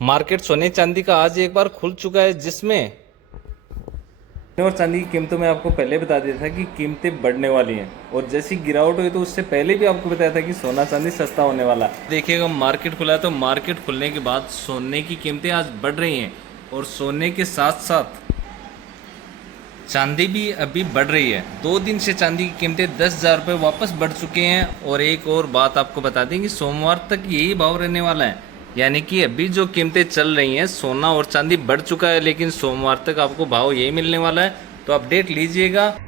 Market सोने चांदी का आज एक बार खुल चुका है, जिसमें और चांदी की कीमतों में आपको पहले बता दिया था कि कीमतें बढ़ने वाली हैं, और जैसी गिरावट हुई तो उससे पहले भी आपको बताया था कि सोना चांदी सस्ता होने वाला। देखिएगा मार्केट खुला है तो मार्केट खुलने के बाद सोने की कीमतें आज बढ़ रही हैं, और सोने के साथ साथ चांदी भी अभी बढ़ रही है। 2 दिन से चांदी की कीमतें 10,000 रुपये वापस बढ़ चुके हैं। और एक और बात आपको बता दें कि सोमवार तक यही भाव रहने वाला है, यानी कि अभी जो कीमतें चल रही हैं, सोना और चांदी बढ़ चुका है, लेकिन सोमवार तक आपको भाव यही मिलने वाला है। तो अपडेट लीजिएगा।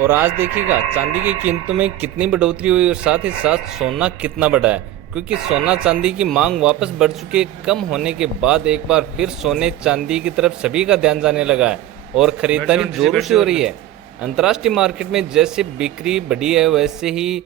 और आज देखिएगा चांदी की कीमतों में कितनी बढ़ोतरी हुई और साथ ही साथ सोना कितना बढ़ा है, क्योंकि सोना चांदी की मांग वापस बढ़ चुकी है। कम होने के बाद एक बार फिर सोने चांदी की तरफ सभी का ध्यान जाने लगा है और खरीदारी जोरों से हो रही है। अंतर्राष्ट्रीय मार्केट में जैसे बिक्री बढ़ी है, वैसे ही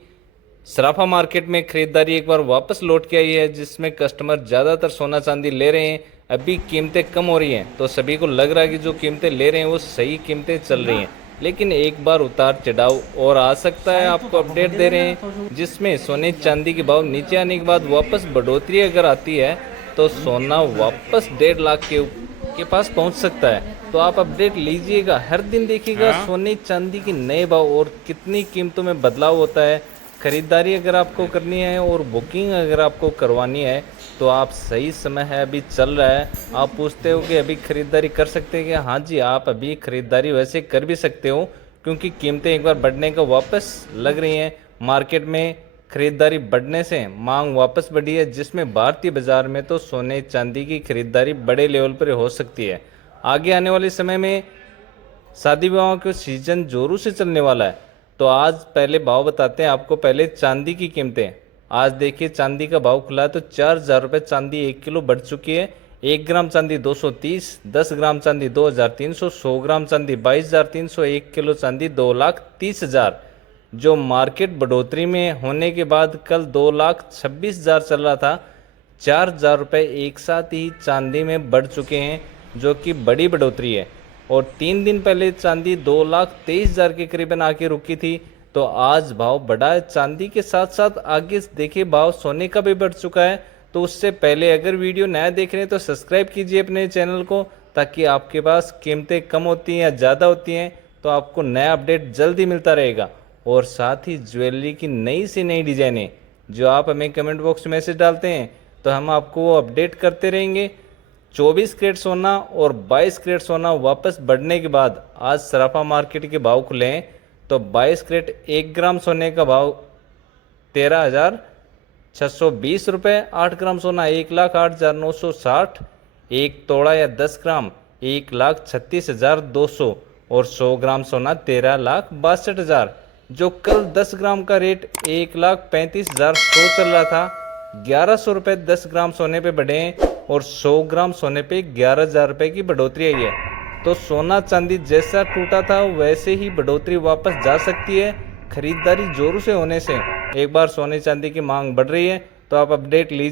सराफा मार्केट में खरीदारी एक बार वापस लौट के आई है, जिसमें कस्टमर ज़्यादातर सोना चांदी ले रहे हैं। अभी कीमतें कम हो रही हैं तो सभी को लग रहा है कि जो कीमतें ले रहे हैं वो सही कीमतें चल रही हैं, लेकिन एक बार उतार चढ़ाव और आ सकता है। आपको अपडेट दे रहे हैं, जिसमें सोने चांदी के भाव नीचे आने के बाद वापस बढ़ोतरी अगर आती है तो सोना वापस 1.5 लाख के पास पहुंच सकता है। तो आप अपडेट लीजिएगा, हर दिन देखिएगा सोने चांदी के नए भाव और कितनी कीमतों में बदलाव होता है। खरीदारी अगर आपको करनी है और बुकिंग अगर आपको करवानी है तो आप सही समय है, अभी चल रहा है। आप पूछते हो कि अभी खरीदारी कर सकते हैं क्या? हाँ जी, आप अभी खरीदारी वैसे कर भी सकते हो, क्योंकि कीमतें एक बार बढ़ने का वापस लग रही हैं। मार्केट में खरीदारी बढ़ने से मांग वापस बढ़ी है, जिसमें भारतीय बाजार में तो सोने चांदी की खरीदारी बड़े लेवल पर हो सकती है। आगे आने वाले समय में शादी विवाह का सीजन जोरों से चलने वाला है। तो आज पहले भाव बताते हैं आपको। पहले चांदी की कीमतें। आज देखिए चांदी का भाव खुला है तो 4,000 रुपये चांदी 1 किलो बढ़ चुकी है। 1 ग्राम चांदी 230, 10 ग्राम चांदी 2,300, 100 ग्राम चांदी 22,300, 1 किलो चांदी 2,30,000। जो मार्केट बढ़ोतरी में होने के बाद कल 2,26,000 चल रहा था, 4,000 रुपये एक साथ ही चांदी में बढ़ चुके हैं, जो कि बड़ी बढ़ोतरी है। और 3 दिन पहले चांदी 2,23,000 के करीबन आके रुकी थी। तो आज भाव बढ़ा है चांदी के साथ साथ आगे देखिए भाव सोने का भी बढ़ चुका है। तो उससे पहले अगर वीडियो नया देख रहे हैं तो सब्सक्राइब कीजिए अपने चैनल को, ताकि आपके पास कीमतें कम होती हैं या ज़्यादा होती हैं तो आपको नया अपडेट जल्दी मिलता रहेगा। और साथ ही ज्वेलरी की नई से नई डिजाइनें जो आप हमें कमेंट बॉक्स में मैसेज डालते हैं तो हम आपको वो अपडेट करते रहेंगे। 24 कैरेट सोना और 22 कैरेट सोना वापस बढ़ने के बाद आज सराफा मार्केट के भाव खुले हैं। तो 22 कैरेट 1 ग्राम सोने का भाव 13,620 रुपये, 8 ग्राम सोना 1,08,960, 1 तोड़ा या 10 ग्राम 1,36,200 और 100 ग्राम सोना 13,62,000। जो कल 10 ग्राम का रेट 1,35,100 चल रहा था, 1,100 रुपये 10 ग्राम सोने पे बढ़े हैं और 100 ग्राम सोने पे 11,000 रुपये की बढ़ोतरी आई है। तो सोना चांदी जैसा टूटा था वैसे ही बढ़ोतरी वापस जा सकती है। खरीदारी जोरों से होने से एक बार सोने चांदी की मांग बढ़ रही है। तो आप अपडेट लीजिए।